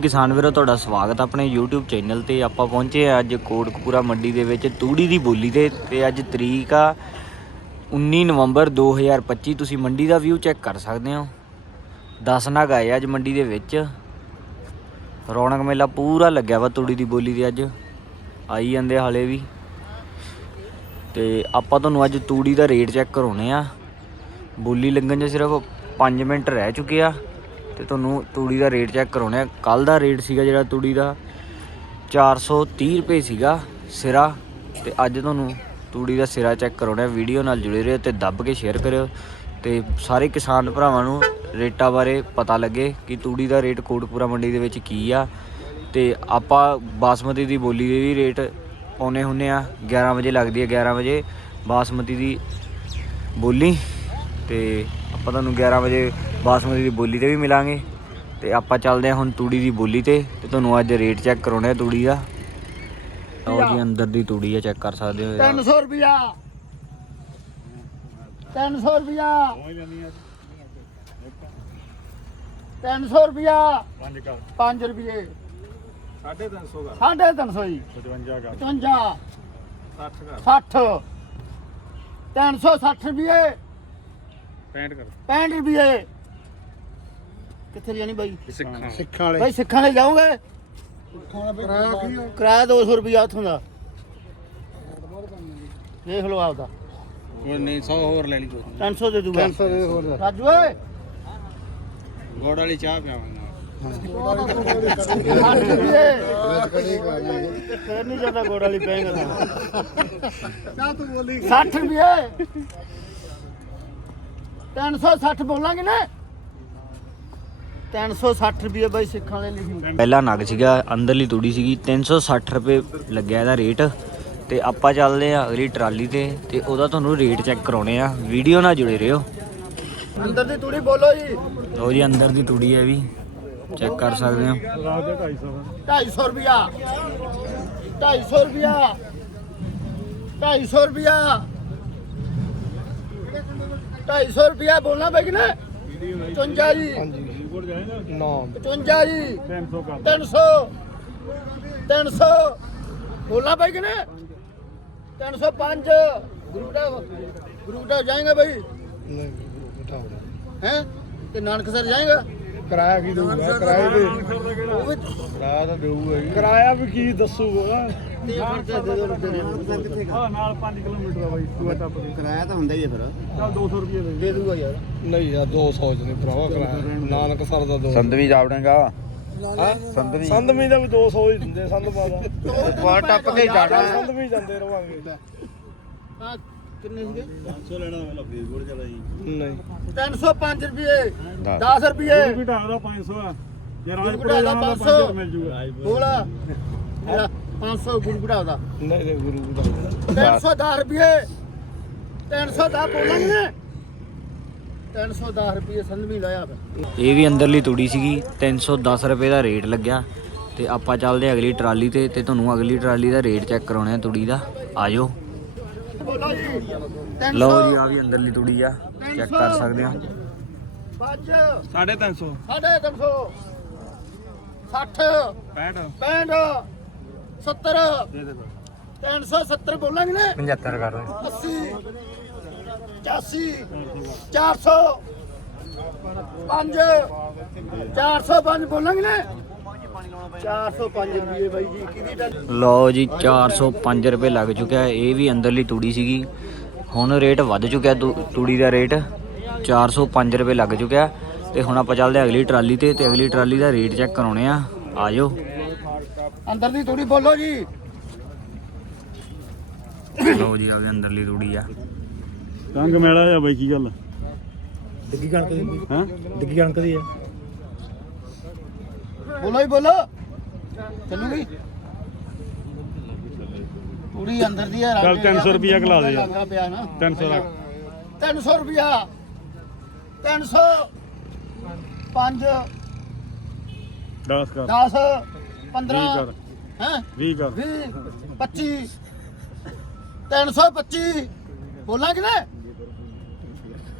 ਕਿਸਾਨ ਵੀਰੋ, ਤੁਹਾਡਾ ਸਵਾਗਤ ਆਪਣੇ YouTube ਚੈਨਲ ਤੇ। ਆਪਾਂ ਪਹੁੰਚੇ ਆ ਅੱਜ ਕੋਟਕਪੂਰਾ ਮੰਡੀ ਦੇ ਵਿੱਚ ਤੂੜੀ ਦੀ ਬੋਲੀ ਤੇ ਤੇ ਅੱਜ ਤਰੀਕ ਆ 19 ਨਵੰਬਰ 2025 ਤੁਸੀਂ ਮੰਡੀ ਦਾ ਵਿਊ ਚੈੱਕ ਕਰ ਸਕਦੇ ਹੋ। 10 ਨਗ ਆਏ ਆ ਅੱਜ ਮੰਡੀ ਦੇ ਵਿੱਚ। ਰੌਣਕ ਮੇਲਾ ਪੂਰਾ ਲੱਗਿਆ ਵਾ ਤੂੜੀ ਦੀ ਬੋਲੀ ਤੇ ਅੱਜ। ਆਈ ਜਾਂਦੇ ਹਾਲੇ ਵੀ। ਤੇ ਆਪਾਂ ਤੁਹਾਨੂੰ ਅੱਜ ਤੂੜੀ ਦਾ ਰੇਟ ਚੈੱਕ ਕਰਾਉਣੇ ਆ। ਬੋਲੀ ਲੱਗਣ 'ਚ ਸਿਰਫ 5 ਮਿੰਟ ਰਹਿ ਚੁੱਕੇ ਆ। ਤੇ ਤੁਹਾਨੂੰ ਤੂੜੀ ਦਾ ਰੇਟ ਚੈੱਕ ਕਰਾਉਣੇ ਆ ਕੱਲ ਦਾ ਰੇਟ ਸੀਗਾ ਜਿਹੜਾ ਤੂੜੀ ਦਾ 430 ਰੁਪਏ ਸੀਗਾ ਸਿਰਾ ਤੇ ਅੱਜ ਤੁਹਾਨੂੰ ਤੂੜੀ ਦਾ ਸਿਰਾ ਚੈੱਕ ਕਰਾਉਣਾ ਵੀਡੀਓ ਨਾਲ ਜੁੜੇ ਰਹੋ ਤੇ ਦੱਬ ਕੇ ਸ਼ੇਅਰ ਕਰਿਓ ਤੇ ਸਾਰੇ ਕਿਸਾਨ ਭਰਾਵਾਂ ਨੂੰ ਰੇਟਾਂ ਬਾਰੇ ਪਤਾ ਲੱਗੇ ਕਿ ਤੂੜੀ ਦਾ ਰੇਟ ਕੋਟਪੂਰਾ ਮੰਡੀ ਦੇ ਵਿੱਚ ਕੀ ਆ। ਤੇ ਆਪਾਂ ਬਾਸਮਤੀ ਦੀ ਬੋਲੀ ਦੇ ਵੀ ਰੇਟ ਪਾਉਨੇ ਹੁੰਨੇ ਆ। 11 ਵਜੇ ਲੱਗਦੀ ਹੈ 11 ਵਜੇ ਬਾਸਮਤੀ ਦੀ ਬੋਲੀ ਤੇ ਆਪਾਂ ਤੁਹਾਨੂੰ 11 ਵਜੇ ਬਾਸਮਤੀ ਦੀ ਬੋਲੀ ਤੇ ਵੀ ਮਿਲਾਂਗੇ। ਤੇ ਆਪਾਂ ਚੱਲਦੇ ਹਾਂ ਹੁਣ ਤੂੜੀ ਦੀ ਬੋਲੀ ਤੇ ਤੇ ਤੁਹਾਨੂੰ ਅੱਜ ਰੇਟ ਚੈੱਕ ਕਰਾਉਣੇ ਆ ਤੂੜੀ ਦਾ। ਲਓ ਜੀ ਅੰਦਰ ਦੀ ਤੂੜੀ ਆ ਚੈੱਕ ਕਰ ਸਕਦੇ ਹੋ 300 ਰੁਪਿਆ 300 ਰੁਪਿਆ 300 ਰੁਪਿਆ 5 ਰੁਪਏ। 350 ਜੀ। 55 60 360 ਰੁਪਏ। 65 ਰੁਪਏ। ਕਿੱਥੇ ਜਾਣੀ ਬਾਈ? ਸਿੱਖਾਂ ਵਾਲੇ। ਬਾਈ ਸਿੱਖਾਂ ਦੇ ਜਾਓਗੇ? ਕਿਰਾਇਆ 200 ਰੁਪਿਆ ਉੱਥੋਂ ਦਾ। ਦੇਖ ਲਓ ਆਪਦਾ। ਕੋਈ ਨਹੀਂ 100 ਹੋਰ ਲੈ ਲਈ ਕੋਈ 300 ਦੇ ਦੂਗਾ। 300 ਦੇ ਹੋਰ ਰਾਜੂ ਓਏ। ਗੋੜ ਵਾਲੀ ਚਾਹ ਪਿਆਵਾਂਗਾ। 60 ਰੁਪਏ ਫਿਰ ਨਹੀਂ ਜਾਂਦਾ ਗੋੜ ਵਾਲੀ ਪੈਂਗਾ ਨਾ ਤੂੰ ਬੋਲੀ। 60 ਰੁਪਏ 360 ਬੋਲਾਂਗੇ ਨਾ। 360 ਰੁਪਏ ਬਾਈ ਸਿੱਖਾਂ ਵਾਲੇ ਲਿਖੀ ਪਹਿਲਾ ਨਗ ਸੀਗਾ ਅੰਦਰਲੀ ਤੂੜੀ ਸੀਗੀ 360 ਰੁਪਏ ਲੱਗਿਆ ਇਹਦਾ ਰੇਟ। ਤੇ ਆਪਾਂ ਚੱਲਦੇ ਆ ਅਗਲੀ ਟਰਾਲੀ ਤੇ ਤੇ ਉਹਦਾ ਤੁਹਾਨੂੰ ਰੇਟ ਚੈੱਕ ਕਰਾਉਣੇ ਆ। ਵੀਡੀਓ ਨਾਲ ਜੁੜੇ ਰਹੋ। ਅੰਦਰ ਦੀ ਤੂੜੀ ਬੋਲੋ ਜੀ। ਲਓ ਜੀ ਅੰਦਰ ਦੀ ਤੂੜੀ ਹੈ ਵੀ। ਚੈੱਕ ਕਰ ਸਕਦੇ ਹੋ। 250 ਰੁਪਿਆ 250 ਰੁਪਿਆ 250 ਰੁਪਿਆ 250 ਰੁਪਿਆ ਬੋਲਣਾ ਬਈ ਨਾ 55 ਜੀ। ਨੌ। 55 ਜੀ। 300 300 ਬੋਲਣਾ ਭਾਈ ਕਿ ਨਾ 305 ਗੁਰੂ ਦਾ ਗੁਰੂ ਦਾ ਜਾਏਗਾ ਭਾਈ ਨਹੀਂ ਉਠਾਓ। ਹੈ? ਤੇ ਨਾਨਕ ਸਰ ਜਾਏਗਾ? ਕਿਰਾਇਆ ਕੀ ਦਊਗਾ? ਕਿਰਾਏ ਦੇ ਉਹ ਵੀ ਕਿਰਾਇਆ ਤਾਂ ਦੇਊਗਾ ਜੀ ਕਿਰਾਇਆ ਵੀ ਕੀ ਦੱਸੂਗਾ? ਹਾਂ ਨਾਲ 5 ਕਿਲੋਮੀਟਰ ਆ ਬਾਈ ਤੂੰ ਟੱਪ ਦੇ ਕਿਰਾਇਆ ਤਾਂ ਹੁੰਦਾ ਹੀ ਹੈ ਫਿਰ। ਚੱਲ 200 ਰੁਪਏ ਦੇ ਦੇ। ਦੂਗਾ ਯਾਰ। ਨਹੀਂ ਯਾਰ 200 ਚ ਨਹੀਂ ਭਰਾਵਾ ਕਿਰਾਇਆ। ਨਾਨਕ ਸਰ ਦਾ 200 ਸੰਧਵੀ ਜਾਵੜੇਗਾ। ਸੰਧਵੀ। ਸੰਧਵੀ ਦਾ ਵੀ 200 ਹੀ ਦਿੰਦੇ ਸੰਧ ਪਾਦਾ ਪਾ ਟੱਪ ਕੇ ਜਾਣਾ। ਸੰਧਵੀ ਜਾਂਦੇ ਰਵਾਂਗੇ। ਹਾਂ ਕਿੰਨੇ ਸੀਗੇ? 500 ਲੈਣਾ ਵਾਲਾ ਫੇਸਬੁੱਕ ਚਲਾ ਜੀ। ਨਹੀਂ। 305 ਰੁਪਏ 10 ਰੁਪਏ ਵੀ ਢਾਹ ਦਾ 500 ਆ। ਜੇ ਰਾਲੇ ਗੁਰੂ ਪੁਰੇ ਦਾ ਜਾਣਾ ਤਾਂ 500 500 ਮਿਲ ਜੂਗਾ। ਬੋਲ। ਮੇਰਾ 500 ਗੁਰੂ ਘੜਾ ਦਾ। ਨਹੀਂ ਨਹੀਂ ਗੁਰੂ ਦਾ। 310 ਰੁਪਏ 310 ਬੋਲਾਂਗੇ ਨਾ 310 ਰੁਪਏ ਸੰਧਵੀ ਲਾਇਆ ਫਿਰ ਇਹ ਵੀ ਅੰਦਰਲੀ ਤੂੜੀ ਸੀਗੀ 310 ਰੁਪਏ ਦਾ ਰੇਟ ਲੱਗਿਆ। ਤੇ ਆਪਾਂ ਚੱਲਦੇ ਹਾਂ ਅਗਲੀ ਟਰਾਲੀ ਤੇ ਤੇ ਤੁਹਾਨੂੰ ਅਗਲੀ ਟਰਾਲੀ ਦਾ ਰੇਟ ਚੈੱਕ ਕਰਾਉਣੇ ਆ ਤੂੜੀ ਦਾ। ਆਜੋ। ਬੋਲੋ ਜੀ। 300 ਲਓ ਜੀ ਆ ਵੀ ਅੰਦਰਲੀ ਤੂੜੀ ਆ। ਚੈੱਕ ਕਰ ਸਕਦੇ ਹੋ। 5 350 350 60 65 65 70 370 ਬੋਲਾਂਗੇ ਨਾ? 75 ਕਰ 80 85 400 5 405 ਬੋਲਾਂਗੇ ਨਾ? 405 ਰੁਪਏ ਬਾਈ ਜੀ ਕਿਹਦੀ ਲਓ ਜੀ 405 ਰੁਪਏ ਲੱਗ ਚੁੱਕਿਆ। ਇਹ ਵੀ ਅੰਦਰਲੀ ਤੂੜੀ ਸੀਗੀ। ਹੁਣ ਰੇਟ ਵੱਧ ਚੁੱਕਿਆ ਤੂ- ਤੂੜੀ ਦਾ ਰੇਟ। 405 ਰੁਪਏ ਲੱਗ ਚੁੱਕਿਆ। ਤੇ ਹੁਣ ਆਪਾਂ ਚੱਲਦੇ ਹਾਂ ਅਗਲੀ ਟਰਾਲੀ ਤੇ ਤੇ ਅਗਲੀ ਟਰਾਲੀ ਦਾ ਰੇਟ ਚੈੱਕ ਕਰਾਉਣੇ ਆ। ਆਜੋ ਅੰਦਰ ਦੀ ਤੂੜੀ ਬੋਲੋ ਜੀ। ਲਓ ਜੀ ਆ ਵੀ ਅੰਦਰਲੀ ਤੂੜੀ ਆ। ਤੰਗ ਮੇਲਾ ਜਾਂ ਬਈ ਕੀ ਗੱਲ? ਡਿੱਗੀ ਕਣਕ ਦੀ? ਹਾਂ? ਡਿੱਗੀ ਕਣਕ ਦੀ ਹੈ ਬੋਲੋ ਹੀ ਬੋਲੋ। ਚੱਲੂਗੀ। ਪੂਰੀ ਅੰਦਰ ਦੀ ਹੈ ਚੱਲ 300 ਰੁਪਈਆ ਖਿਲਾ ਦੇ। ਯਾਰ। ਲੱਗਾ ਪਿਆ ਨਾ। 300 ਰੱਖ 300 ਰੁਪਿਆ 300 5 10 ਕਰ। 10 15 ਵੀਹ ਕਰ। ਹੈ? 20 ਕਰ। 20 25 325 ਬੋਲਾਂ ਕਿ ਨਾ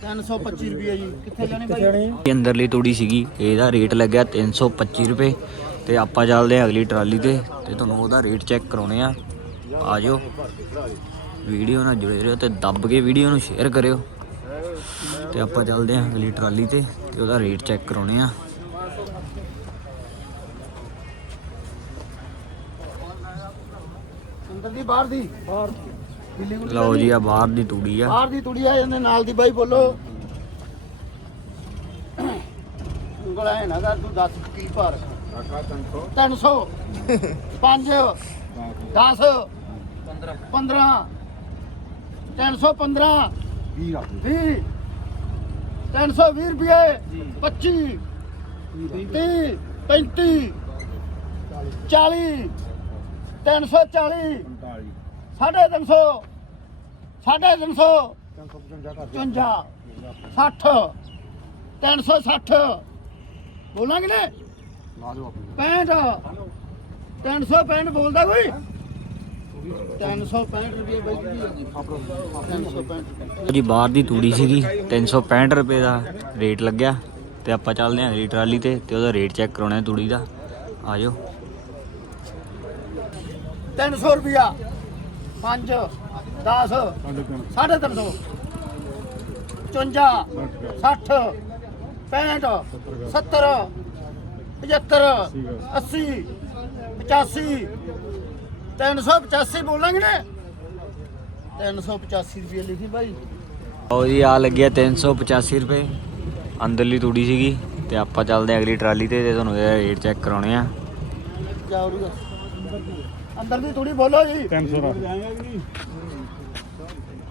325 ਰੁਪਏ ਜੀ। ਕਿੱਥੇ ਜਾਣੀ ਭਾਈ ਇਹ ਅੰਦਰਲੀ ਤੂੜੀ ਸੀਗੀ। ਇਹਦਾ ਰੇਟ ਲੱਗਿਆ 325 ਰੁਪਏ। ਤੇ ਆਪਾਂ ਚੱਲਦੇ ਹਾਂ ਅਗਲੀ ਟਰਾਲੀ ਤੇ। ਤੇ ਤੁਹਾਨੂੰ ਉਹਦਾ ਰੇਟ ਚੈੱਕ ਕਰਾਉਣੇ ਆ। ਆ ਜਾਓ। ਵੀਡੀਓ ਨਾਲ ਜੁੜੇ ਰਹੋ ਤੇ ਦੱਬ ਕੇ ਵੀਡੀਓ ਨੂੰ ਸ਼ੇਅਰ ਕਰਿਓ। ਤੇ ਆਪਾਂ ਚੱਲਦੇ ਹਾਂ ਅਗਲੀ ਟਰਾਲੀ ਤੇ। ਤੇ ਉਹਦਾ ਰੇਟ ਚੈੱਕ ਕਰਾਉਣੇ ਆ ਅੰਦਰ ਦੀ ਬਾਹਰ ਦੀ? ਬਾਹਰ ਦਿੱਲੀ ਗੁੱਡੀ ਲਓ ਜੀ ਆ ਬਾਹਰ ਦੀ ਤੂੜੀ ਆ। ਬਾਹਰ ਦੀ ਤੁੜੀ ਆ ਇਹਦੇ ਨਾਲ ਦੀ ਬਾਈ ਬੋਲੋ। ਉਂਗਲ ਐ ਨਾ ਕਰ ਤੂੰ ਦੱਸ ਕੀ ਭਾਰ 300 5 10 15 315 20 320 ਰੁਪਏ 25 30 35 40 340 ਸਾਢੇ ਤਿੰਨ ਸੌ ਸਾਢੇ ਤਿੰਨ ਸੌ 55 60 360 ਬੋਲਾਂਗੇ ਨੇ 65 365 ਬੋਲਦਾ ਕੋਈ? 365 ਰੁਪਏ ਬਾਈ ਜੀ 365 ਜੀ ਬਾਹਰ ਦੀ ਤੂੜੀ ਸੀਗੀ 365 ਰੁਪਏ ਦਾ ਰੇਟ ਲੱਗਿਆ ਤੇ ਆਪਾਂ ਚੱਲਦੇ ਹਾਂ ਅਗਲੀ ਟਰਾਲੀ ਤੇ ਤੇ ਉਹਦਾ ਰੇਟ ਚੈੱਕ ਕਰਾਉਣਾ ਹੈ ਤੂੜੀ ਦਾ। ਆ ਜਾਓ। 300 ਰੁਪਿਆ 5 10 ਸਾਢੇ ਤਿੰਨ। ਸੌ। 54 60 65 70 75 80 85 385 ਬੋਲਾਂਗੇ ਨੇ। 385 ਰੁਪਏ ਲਿਖੀ ਭਾਈ ਉਹ ਜੀ ਆ ਲੱਗਿਆ 385 ਰੁਪਏ। ਅੰਦਰਲੀ ਤੂੜੀ ਸੀਗੀ ਤੇ ਆਪਾਂ ਚੱਲਦੇ ਹਾਂ ਅਗਲੀ ਟਰਾਲੀ ਤੇ ਤੇ ਤੁਹਾਨੂੰ ਇਹਦਾ ਰੇਟ ਚੈੱਕ ਕਰਾਉਣੇ ਆ। ਜਾਓ ਅੰਦਰ ਦੀ ਥੋੜੀ ਬੋਲੋ ਜੀ। 300 ਦਾ।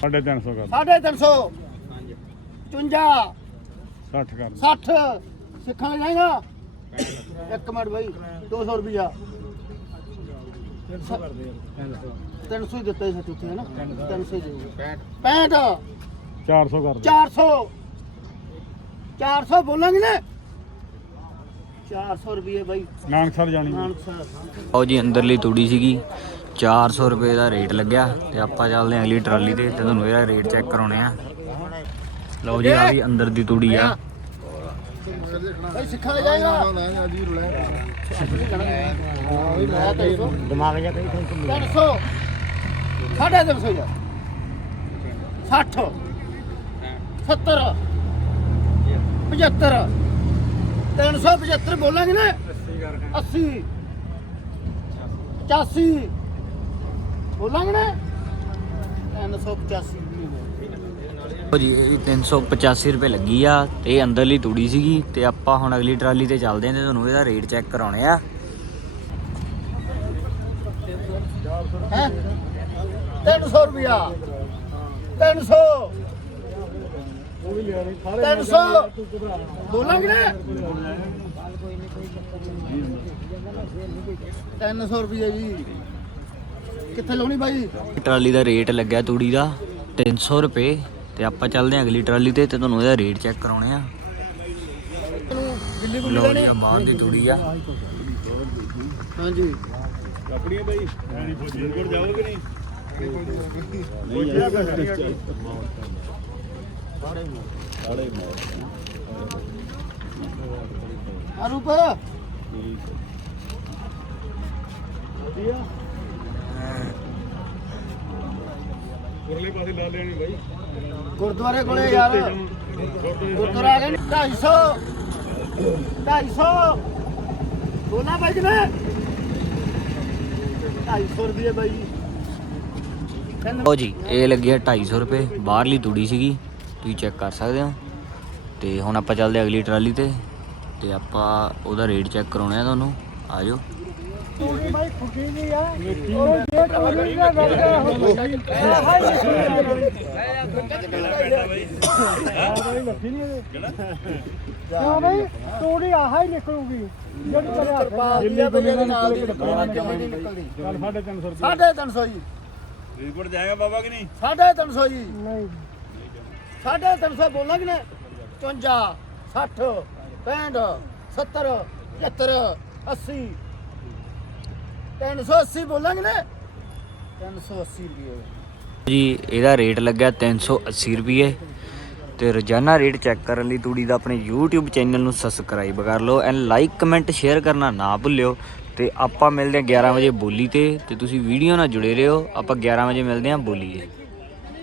ਸਾਢੇ 300 ਕਰ ਸਾਢੇ ਤਿੰਨ ਸੌ। 54 60 ਕਰ 60 ਸਿੱਖਣ ਜਾਏਗਾ? ਇੱਕ ਮਿੰਟ ਬਾਈ 200 ਰੁਪਿਆ 300 ਹੀ ਦਿੱਤਾ ਸੀ ਉੱਥੇ ਹੈ ਨਾ? 300 ਹੀ ਦੇਊਗਾ 65 400 ਕਰ 400 400 ਬੋਲਾਂਗੇ ਨੇ? 400 ਰੁਪਏ ਬਾਈ। ਨਾਨਕਸਰ ਜਾਣੀ। ਨਾਨਕ ਸਾਹਿਬ ਉਹ ਜੀ ਅੰਦਰਲੀ ਤੂੜੀ ਸੀਗੀ। 400 ਰੁਪਏ ਦਾ ਰੇਟ ਲੱਗਿਆ ਤੇ ਆਪਾਂ ਚੱਲਦੇ ਹਾਂ ਅਗਲੀ ਟਰਾਲੀ ਤੇ ਤੇ ਤੁਹਾਨੂੰ ਇਹਦਾ ਰੇਟ ਚੈੱਕ ਕਰਾਉਣੇ ਆ। ਲਓ ਜੀ ਆ ਵੀ ਅੰਦਰ ਦੀ ਤੂੜੀ ਆ। ਬਾਈ ਸਿੱਖਣ ਜਾਏਗਾ? ਦਿਮਾਗ ਜਾ ਕਈ 300 ਸਾਢੇ 300 ਜਾ 60 70 75 375 ਬੋਲਾਂਗੇ ਨਾ? 80 85 ਬੋਲਾਂਗੇ ਨਾ? 385 ਉਹ ਜੀ ਇਹ 385 ਰੁਪਏ ਲੱਗੀ ਆ ਤੇ ਅੰਦਰਲੀ ਤੂੜੀ ਸੀਗੀ ਤੇ ਆਪਾਂ ਹੁਣ ਅਗਲੀ ਟਰਾਲੀ ਤੇ ਚੱਲਦੇ ਹਾਂ ਤੇ ਤੁਹਾਨੂੰ ਇਹਦਾ ਰੇਟ ਚੈੱਕ ਕਰਾਉਣੇ ਆ। ਹੈ? 300 ਰੁਪਿਆ 300 300 ਬੋਲਾਂਗੇ ਨਾ। 300 ਰੁਪਏ ਜੀ। ਕਿੱਥੇ ਲਾਉਣੀ ਬਾਈ? ਟਰਾਲੀ ਦਾ ਰੇਟ ਲੱਗਿਆ ਤੂੜੀ ਦਾ 300 ਰੁਪਏ। ਤੇ ਆਪਾਂ ਚੱਲਦੇ ਹਾਂ ਅਗਲੀ ਟਰਾਲੀ ਤੇ ਤੇ ਤੁਹਾਨੂੰ ਇਹਦਾ ਰੇਟ ਚੈੱਕ ਕਰਾਉਣੇ ਆ। ਦਿੱਲੀ ਗੁੱਲੀ ਲਓ ਜੀ ਲੈਣੀ ਆ ਮਾਨ ਦੀ ਤੂੜੀ ਆ। ਹਾਂਜੀ। ਆਪਣੀ ਬਈ। ਨਹੀਂ? ਫਜ਼ੀਲਪੁਰ ਜਾਓਗੇ ਨਹੀਂ ਅਰੂਪ ਉਰਲੇ ਪਾਸੇ ਲਾ ਲੈਣੀ ਬਾਈ ਗੁਰਦੁਆਰੇ ਕੋਲੇ ਯਾਰ, ਗੁਰਦੁਆਰਾ ਆ ਗਏ 250 250 ਬੋਲਾ ਬਾਈ ਜੀ ਮੈਂ। 250 ਰੁਪਏ ਬਾਈ। ਜੀ ਜੀ, ਇਹ ਲੱਗੀ ਆ 250 ਰੁਪਏ, ਬਾਹਰਲੀ ਤੂੜੀ ਸੀਗੀ। ਤੁਸੀਂ ਚੈੱਕ ਕਰ ਸਕਦੇ ਹੋ। ਤੇ ਹੁਣ ਆਪਾਂ ਚੱਲਦੇ ਅਗਲੀ ਟਰਾਲੀ ਤੇ। ਤੇ ਆਪਾਂ ਉਹਦਾ ਰੇਟ ਚੈੱਕ ਕਰਾਉਣਾ ਹੈ ਤੁਹਾਨੂੰ। ਆ ਜਾਓ। ਹਾਂ ਬਈ ਤੂੜੀ ਆਹ ਹੀ ਨਿਕਲੂਗੀ ਜਿਹੜੀ ਤੇਰੇ ਹੱਥ ਦਿੱਲੀ ਗੁੱਲੀ ਦੇ ਨਾਲ ਦੀ ਨਿਕਲਦੀ ਚੱਲ 350 ਰੁਪਏ ਸਾਢੇ ਤਿੰਨ ਸੌ ਜੀ। ਫਰੀਦਕੋਟ ਜਾਏਗਾ ਬਾਬਾ ਕਿ ਨਹੀਂ? ਸਾਢੇ ਤਿੰਨ ਸੌ ਜੀ। ਨਹੀਂ। ਸਾਢੇ ਤਿੰਨ ਸੌ ਬੋਲਾਂਗੇ ਨੇ। 54 60 65 70 75 80 380 ਬੋਲਾਂਗੇ ਨੇ। 380 ਰੁਪਏ। ਜੀ, ਇਹਦਾ ਰੇਟ ਲੱਗਿਆ 380 ਰੁਪਏ। ਤੇ ਰੋਜ਼ਾਨਾ ਰੇਟ ਚੈੱਕ ਕਰਨ ਲਈ ਤੂੜੀ ਦਾ ਆਪਣੇ YouTube ਚੈਨਲ ਨੂੰ ਸਬਸਕ੍ਰਾਈਬ ਕਰ ਲਓ ਐਂਡ ਲਾਈਕ ਕਮੈਂਟ ਸ਼ੇਅਰ ਕਰਨਾ ਨਾ ਭੁੱਲਿਓ। ਤੇ ਆਪਾਂ ਮਿਲਦੇ ਹਾਂ 11 ਵਜੇ ਬੋਲੀ ਤੇ। ਤੇ ਤੁਸੀਂ ਵੀਡੀਓ ਨਾਲ ਜੁੜੇ ਰਹੋ। ਆਪਾਂ 11 ਵਜੇ ਮਿਲਦੇ ਹਾਂ ਬੋਲੀ ਤੇ।